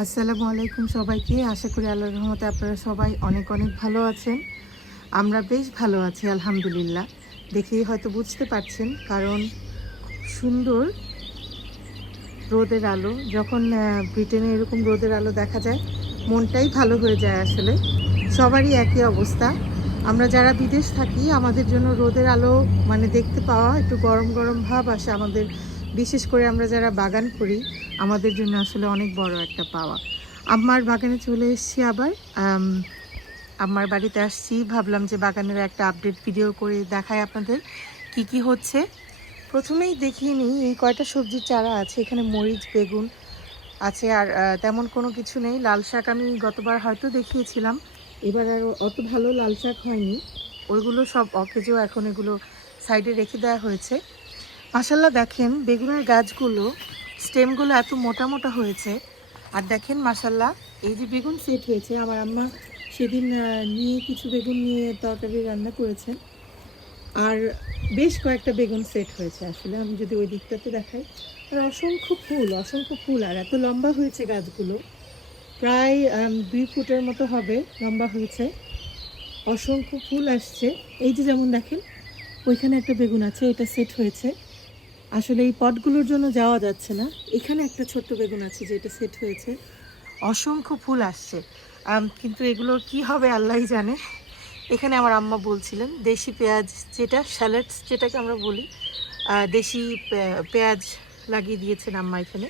আসসালামু আলাইকুম সবাইকে। আশা করি আল্লাহর রহমতে আপনারা সবাই অনেক অনেক ভালো আছেন। আমরা বেশ ভালো আছি, আলহামদুলিল্লাহ। দেখেই হয়তো বুঝতে পারছেন, কারণ সুন্দর রোদের আলো। যখন ব্রিটেনে এরকম রোদের আলো দেখা যায়, মনটাই ভালো হয়ে যায় আসলে। সবারই একই অবস্থা। আমরা যারা বিদেশ থাকি, আমাদের জন্য রোদের আলো মানে দেখতে পাওয়া একটু গরম গরম ভাব আসে আমাদের বিশেষ করে আমরা যারা বাগান করি আমাদের জন্য আসলে অনেক বড় একটা পাওয়া। আমার বাগানে চলে এসেছি আবার আম, আমার বাড়িতে আসছি। ভাবলাম যে বাগানের একটা আপডেট ভিডিও করে দেখাই আপনাদের কি কি হচ্ছে। প্রথমেই দেখিয়ে নিই এই কয়টা সবজির চারা আছে এখানে মরিচ বেগুন আছে আর তেমন কোনো কিছু নেই। লাল শাক আমি গতবার হয়তো দেখিয়েছিলাম। এবার আর অত ভালো লাল শাক হয়নি। ওইগুলো সব অকেজো এখন এগুলো সাইডে রেখে দেওয়া হয়েছে। মাসাল্লাহ দেখেন বেগুনের গাছগুলো, স্টেমগুলো এত মোটা মোটা হয়েছে। আর দেখেন মাসাল্লাহ এই যে বেগুন সেট হয়েছে, আমার আম্মা সেদিন নিয়ে কিছু বেগুন নিয়ে তরকারি রান্না করেছেন আর বেশ কয়েকটা বেগুন সেট হয়েছে আসলে, আমি যদি ওই দিকটাতে দেখাই। আর অসংখ্য ফুল অসংখ্য ফুল, আর এত লম্বা হয়েছে গাছগুলো। প্রায় দুই ফুটের মতো হবে, লম্বা হয়েছে। অসংখ্য ফুল আসছে। এই যে যেমন দেখেন, ওইখানে একটা বেগুন আছে এটা সেট হয়েছে। আসলে এই পটগুলোর জন্য যাওয়া যাচ্ছে না। এখানে একটা ছোট্ট বেগুন আছে যেটা সেট হয়েছে। অসংখ্য ফুল আসছে। কিন্তু এগুলোর কি হবে আল্লাহই জানে। এখানে আমার আম্মা বলছিলেন, দেশি পেঁয়াজ যেটা স্যালাডস যেটাকে আমরা বলি দেশি পেঁয়াজ লাগিয়ে দিয়েছেন আম্মা এখানে।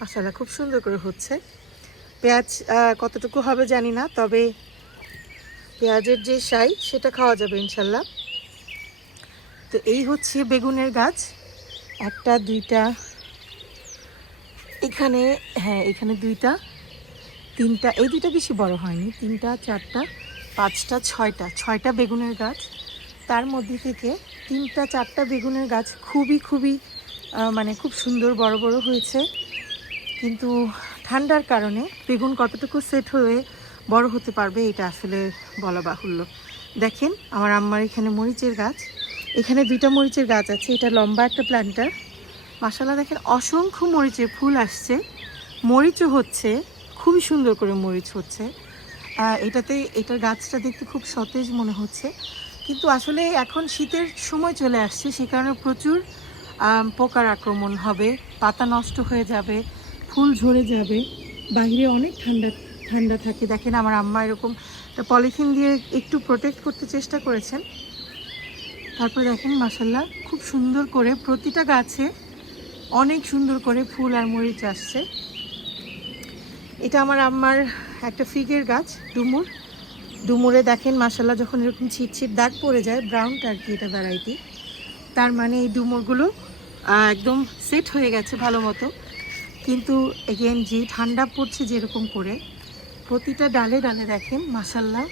মাসাল্লাহ খুব সুন্দর করে হচ্ছে। পেঁয়াজ কতটুকু হবে জানি না, তবে পেঁয়াজের যে সাই সেটা খাওয়া যাবে ইনশাল্লাহ তো এই হচ্ছে বেগুনের গাছ। একটা, দুইটা। এখানে হ্যাঁ এখানে দুইটা, তিনটা। এই দুইটা বেশি বড় হয়নি। তিনটা, চারটা, পাঁচটা, ছয়টা। ছয়টা বেগুনের গাছ। তার মধ্যে থেকে তিনটা, চারটা বেগুনের গাছ খুবই খুবই মানে খুব সুন্দর বড় বড় হয়েছে। কিন্তু ঠান্ডার কারণে বেগুন কতটুকু সেট হয়ে বড় হতে পারবে, এটা আসলে বলা বাহুল্য। দেখেন, আমার আম্মার এখানে মরিচের গাছ। এখানে দুইটা মরিচের গাছ আছে, এটা লম্বা একটা প্ল্যান্টার মাসালা দেখেন, অসংখ্য মরিচের ফুল আসছে। মরিচও হচ্ছে, খুবই সুন্দর করে মরিচ হচ্ছে। এটাতে, এটার গাছটা দেখতে খুব সতেজ মনে হচ্ছে। কিন্তু আসলে এখন শীতের সময় চলে আসছে, সে কারণে প্রচুর পোকার আক্রমণ হবে, পাতা নষ্ট হয়ে যাবে, ফুল ঝরে যাবে, বাইরে অনেক ঠান্ডা ঠান্ডা থাকে। দেখেন আমার আম্মা এরকম পলিথিন দিয়ে একটু প্রোটেক্ট করতে চেষ্টা করেছেন। তারপর দেখেন মাসাল্লাহ খুব সুন্দর করে প্রতিটা গাছে অনেক সুন্দর করে ফুল আর মরিচ আসছে। এটা আমার আম্মার একটা ফিগের গাছ, ডুমুর। ডুমুরে দেখেন মাসাল্লাহ যখন এরকম ছিট ছিট দাগ পড়ে যায় ব্রাউনটা আর কি এটা ভ্যারাইটি তার মানে এই ডুমুরগুলো একদম সেট হয়ে গেছে ভালো মতো। কিন্তু এগেন যে ঠান্ডা পড়ছে যেরকম করে, প্রতিটা ডালে ডালে দেখেন মাসাল্লাহ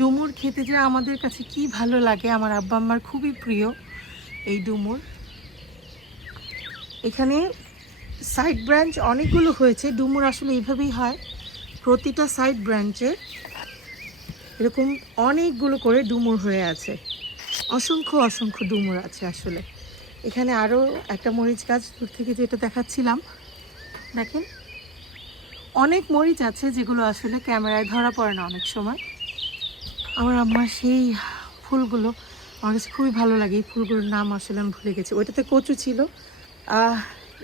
ডুমুর খেতে যে আমাদের কাছে কি ভালো লাগে, আমার আব্বা আম্মার খুবই প্রিয় এই ডুমুর। এখানে সাইড ব্রাঞ্চ অনেকগুলো হয়েছে, ডুমুর আসলে এইভাবেই হয়। প্রতিটা সাইড ব্রাঞ্চে এরকম অনেকগুলো করে ডুমুর হয়ে আছে। অসংখ্য অসংখ্য ডুমুর আছে আসলে। এখানে আরও একটা মরিচ গাছ দূর থেকে যেটা দেখাচ্ছিলাম, দেখেন? অনেক মরিচ আছে যেগুলো আসলে ক্যামেরায় ধরা পড়ে না অনেক সময়। আমার আম্মার সেই ফুলগুলো আমার কাছে খুবই ভালো লাগে। এই ফুলগুলোর নাম আসলে আমি ভুলে গেছি। ওইটাতে কচু ছিল।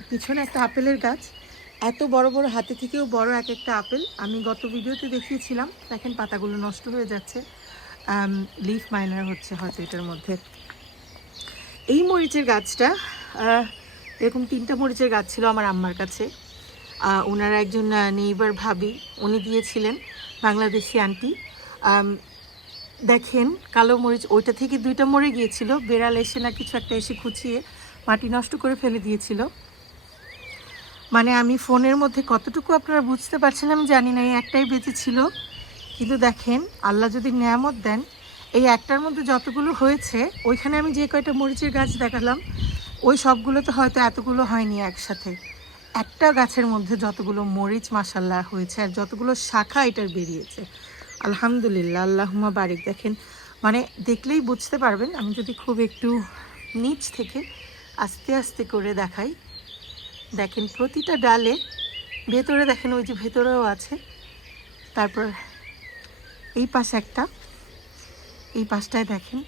পিছনে একটা আপেলের গাছ। এত বড় বড় হাতে থেকেও বড় এক একটা আপেল। আমি গত ভিডিওতে দেখিয়েছিলাম। দেখেন পাতাগুলো নষ্ট হয়ে যাচ্ছে। লিফ মাইনার হচ্ছে হয়তো এটার মধ্যে। এই মরিচের গাছটা এরকম তিনটা মরিচের গাছ ছিল আমার আম্মার কাছে। ওনারা একজন নেইবার ভাবি। উনি দিয়েছিলেন বাংলাদেশি আন্টি দেখেন, কালো মরিচ, ওইটা থেকে দুইটা মরে গিয়েছিল। বেড়াল এসে না কিছু একটা এসে খুঁচিয়ে মাটি নষ্ট করে ফেলে দিয়েছিল। মানে আমি ফোনের মধ্যে কতটুকু আপনারা বুঝতে পারছেন আমি জানি না, এই একটাই বেঁচে ছিল। কিন্তু দেখেন, আল্লাহ যদি নিয়ামত দেন, এই একটার মধ্যে যতগুলো হয়েছে, ওইখানে আমি যে কয়টা মরিচের গাছ দেখালাম, ওই সবগুলোতে হয়তো এতগুলো হয়নি একসাথে। একটা গাছের মধ্যে যতগুলো মরিচ মাসাল্লাহ হয়েছে, আর যতগুলো শাখা এটার বেরিয়েছে। আলহামদুলিল্লাহ আল্লাহুমা বারিক। দেখেন মানে দেখলেই বুঝতে পারবেন, আমি যদি খুব একটু নিচ থেকে আস্তে আস্তে করে দেখাই। দেখেন, প্রতিটা ডালে ভেতরে দেখেন, ওই যে ভেতরেও আছে। তারপর এই পাশে একটা, এই পাশটায় দেখেন।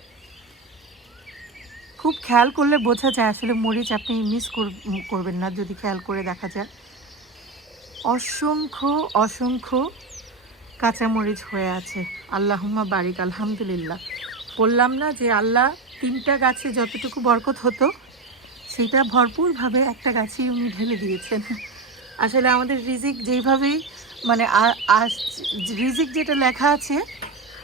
খুব খেয়াল করলে বোঝা যায় আসলে মরিচ আপনি মিস করবেন না, যদি খেয়াল করে দেখা যায়। অসংখ্য অসংখ্য কাঁচামরিচ হয়ে আছে। আল্লাহুম্মা বারিক, আলহামদুলিল্লাহ। বললাম না যে আল্লাহ তিনটা গাছে যতটুকু বরকত হতো, সেটা ভরপুরভাবে একটা গাছেই উনি ঢেলে দিয়েছেন। আসলে আমাদের রিজিক যেইভাবেই মানে আস- রিজিক যেটা লেখা আছে,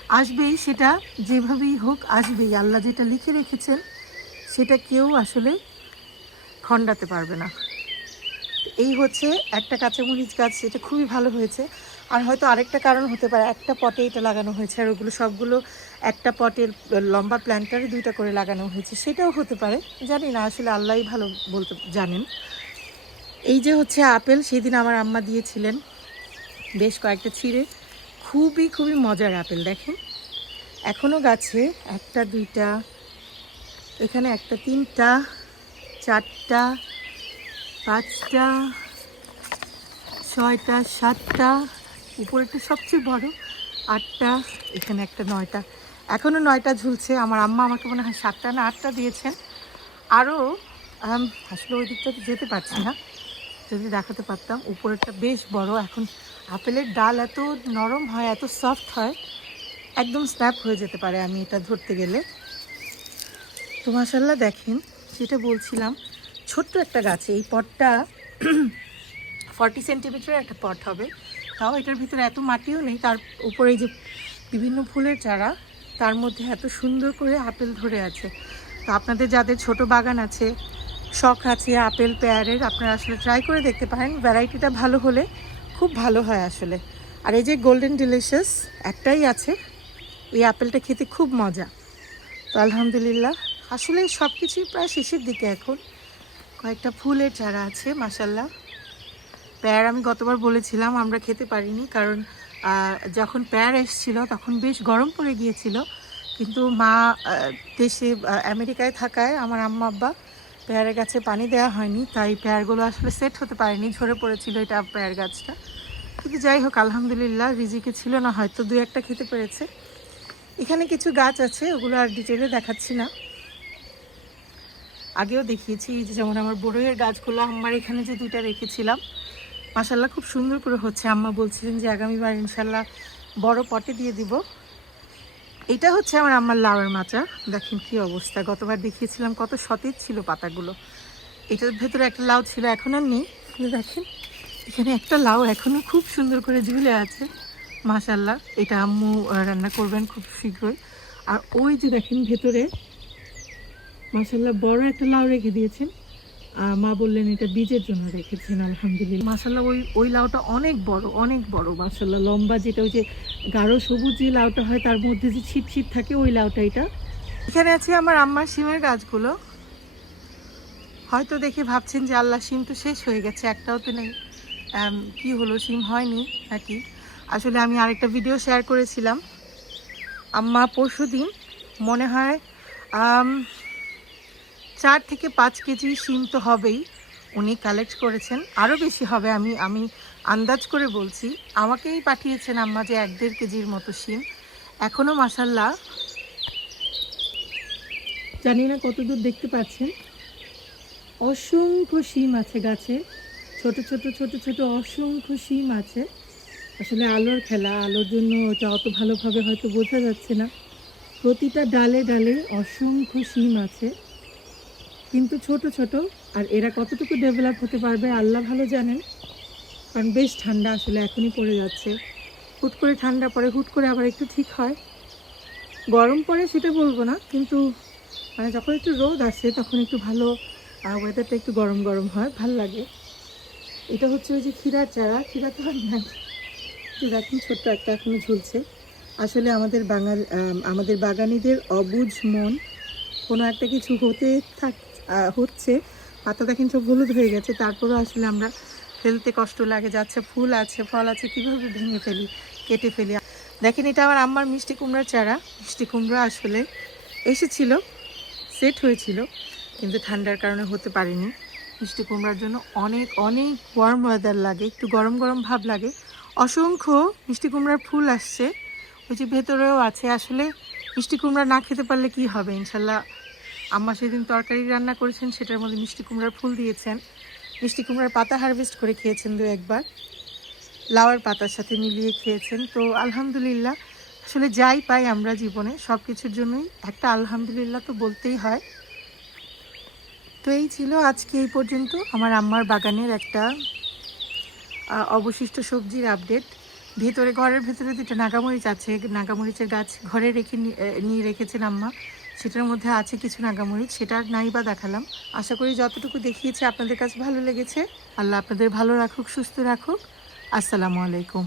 আসবেই সেটা যেভাবেই হোক আসবেই। আল্লাহ যেটা লিখে রেখেছেন, সেটা কেউ আসলে খণ্ডাতে পারবে না। এই হচ্ছে একটা কাঁচামরিচ গাছ, এটা খুবই ভালো হয়েছে। আর হয়তো আরেকটা কারণ হতে পারে, একটা পটে এটা লাগানো হয়েছে, আর ওগুলো সবগুলো একটা পটের লম্বা প্ল্যান্টারে দুইটা করে লাগানো হয়েছে, সেটাও হতে পারে। জানি না, আসলে আল্লাহই ভালো বলতে জানেন। এই যে হচ্ছে আপেল, সেদিন আমার আম্মা দিয়েছিলেন বেশ কয়েকটা ছিঁড়ে। খুবই খুবই মজার আপেল, দেখেন। এখনও গাছে একটা, দুইটা, এখানে একটা, তিনটা, চারটা পাঁচটা, ছয়টা, সাতটা, উপরেরটা সবচেয়ে বড়, আটটা, এখানে একটা নয়টা। এখনও নয়টা ঝুলছে, আমার আম্মা আমাকে মনে হয় সাতটা না আটটা দিয়েছেন। আরও আসলে ওই দিকটাতে যেতে পারছি না। যদি দেখাতে পারতাম, উপরেরটা বেশ বড়, এখন আপেলের ডাল এত নরম হয়, এত সফট হয়, একদম স্ন্যাপ হয়ে যেতে পারে আমি এটা ধরতে গেলে। তো মাসাল্লাহ দেখেন, যেটা বলছিলাম ছোট্ট একটা গাছে, এই পটটা ফর্টি সেন্টিমিটার একটা পট হবে। তাও এটার ভিতরে এত মাটিও নেই, তার উপরে যে বিভিন্ন ফুলের চারা, তার মধ্যে এত সুন্দর করে আপেল ধরে আছে। তো আপনাদের যাদের ছোট বাগান আছে, শখ আছে আপেল, পেয়ারের, আপনারা আসলে ট্রাই করে দেখতে পারেন। ভ্যারাইটিটা ভালো হলে খুব ভালো হয় আসলে। আর এই যে গোল্ডেন ডিলিশিয়াস একটাই আছে। এই আপেলটা খেতে খুব মজা। তো আলহামদুলিল্লাহ, আসলে সব কিছুই প্রায় শেষের দিকে এখন। কয়েকটা ফুলের চারা আছে মাসাল্লাহ পেয়ার আমি গতবার বলেছিলাম, আমরা খেতে পারিনি কারণ যখন পেয়ার এসেছিল তখন বেশ গরম পড়ে গিয়েছিল। কিন্তু মা দেশে আমেরিকায় থাকায় আমার আম্মা, আব্বা পেয়ারের গাছে পানি দেওয়া হয়নি, তাই পেয়ারগুলো আসলে সেট হতে পারেনি, ঝরে পড়েছিল এটা পেয়ার গাছটা। কিন্তু যাই হোক, আলহামদুলিল্লাহ, রিজিকে ছিল না, হয়তো দু একটা খেতে পেরেছে। এখানে কিছু গাছ আছে, ওগুলো আর ডিটেলে দেখাচ্ছি না। আগেও দেখিয়েছি এই যে যেমন আমার বড়ইয়ের গাছগুলো আমার এখানে যে দুইটা রেখেছিলাম মাসাল্লাহ খুব সুন্দর করে হচ্ছে। আম্মা বলছিলেন যে আগামীবার ইনশাল্লাহ বড় পটে দিয়ে দিব। এটা হচ্ছে আমার আম্মার লাউয়ের মাচা। দেখেন কি অবস্থা। গতবার দেখিয়েছিলাম কত সতেজ ছিল পাতাগুলো। এটার ভেতরে একটা লাউ ছিল, এখন আর নেই। দেখেন, এখানে একটা লাউ এখনও খুব সুন্দর করে ঝুলে আছে। মাশাল্লাহ এটা আম্মু রান্না করবেন খুব শীঘ্রই। আর ওই যে দেখেন ভেতরে মাশাল্লাহ বড় একটা লাউ রেখে দিয়েছেন। আর মা বললেন এটা বীজের জন্য রেখেছেন আলহামদুলিল্লাহ। মাশাল্লাহ ওই ওই লাউটা অনেক বড় অনেক বড়। মাশাল্লাহ লম্বা যেটা ওই যে গাঢ় সবুজ যে লাউটা হয় তার মধ্যে যে ছিপ ছিপ থাকে ওই লাউটা এটা। এখানে আছে আমার আম্মার সিমের গাছগুলো। হয়তো দেখে ভাবছেন যে আল্লাহ সিম তো শেষ হয়ে গেছে একটাও তো নেই। কি হলো সিম হয়নি নাকি? আসলে আমি আরেকটা ভিডিও শেয়ার করেছিলাম। আম্মা পরশু দিন মনে হয় চার থেকে পাঁচ কেজি শিম তো হবেই। উনি কালেক্ট করেছেন। আরও বেশি হবে, আমি আমি আন্দাজ করে বলছি। আমাকেই পাঠিয়েছেন আম্মা যে এক দেড় কেজির মতো শিম। এখনও মাসাল্লাহ জানি না কতদূর দেখতে পাচ্ছেন। অসংখ্য শিম আছে গাছে। ছোট ছোট ছোট ছোট অসংখ্য শিম আছে। আসলে আলোর খেলা, আলোর জন্য ওটা অত ভালোভাবে হয়তো বোঝা যাচ্ছে না। প্রতিটা ডালে ডালে অসংখ্য শিম আছে। কিন্তু ছোট ছোট, আর এরা কতটুকু ডেভেলপ হতে পারবে আল্লাহ ভালো জানেন। কারণ বেশ ঠান্ডা আসলে এখনই পড়ে যাচ্ছে। হুট করে ঠান্ডা পড়ে, হুট করে আবার একটু ঠিক হয়। গরম পড়ে সেটা বলব না, কিন্তু মানে যখন একটু রোদ আসে তখন একটু ভালো ওয়েদারটা একটু গরম গরম হয়, ভালো লাগে। এটা হচ্ছে ওই যে ক্ষীরার চারা। ক্ষীরা তো আর নাই। দেখুন ছোট্ট একটা এখনও ঝুলছে। আসলে আমাদের বাঙাল আমাদের বাগানিদের অবুঝ মন কোনো একটা কিছু হতে থাক। হচ্ছে। পাতা দেখেন সব হলুদ হয়ে গেছে। তারপরেও আসলে আমরা ফেলতে কষ্ট লাগে, যাচ্ছে ফুল আছে, ফল আছে, কীভাবে ভেঙে ফেলি, কেটে ফেলি। দেখেন, এটা আমার আম্মার মিষ্টি কুমড়ার চারা। মিষ্টি কুমড়া আসলে এসেছিল, সেট হয়েছিল, কিন্তু ঠান্ডার কারণে হতে পারেনি। মিষ্টি কুমড়ার জন্য অনেক অনেক ওয়ার্ম ওয়েদার লাগে, একটু গরম গরম ভাব লাগে। অসংখ্য মিষ্টি কুমড়ার ফুল আসছে, ওই যে ভেতরেও আছে। আসলে মিষ্টি কুমড়া না খেতে পারলে কি হবে? ইনশাল্লাহ আম্মা সেদিন তরকারি রান্না করেছেন, সেটার মধ্যে মিষ্টি কুমড়ার ফুল দিয়েছেন। মিষ্টি কুমড়ার পাতা হারভেস্ট করে খেয়েছেন দু একবার। লাউয়ের পাতার সাথে মিলিয়ে খেয়েছেন। তো আলহামদুলিল্লাহ, আসলে যাই পাই আমরা জীবনে সব কিছুর জন্যই একটা আলহামদুলিল্লাহ তো বলতেই হয়। তো এই ছিল আজকে এই পর্যন্ত। আমার আম্মার বাগানের একটা অবশিষ্ট সবজির আপডেট ভেতরে, ঘরের ভেতরে দুটো নাগামরিচ আছে। নাগামরিচের গাছ ঘরে রেখে নিয়ে রেখেছেন আম্মা। সেটার মধ্যে আছে কিছু নাগামরিচ সেটা নাই বা দেখালাম। আশা করি যতটুকু দেখিয়েছি আপনাদের কাছে ভালো লেগেছে। আল্লাহ আপনাদের ভালো রাখুক, সুস্থ রাখুক। আসসালামু আলাইকুম।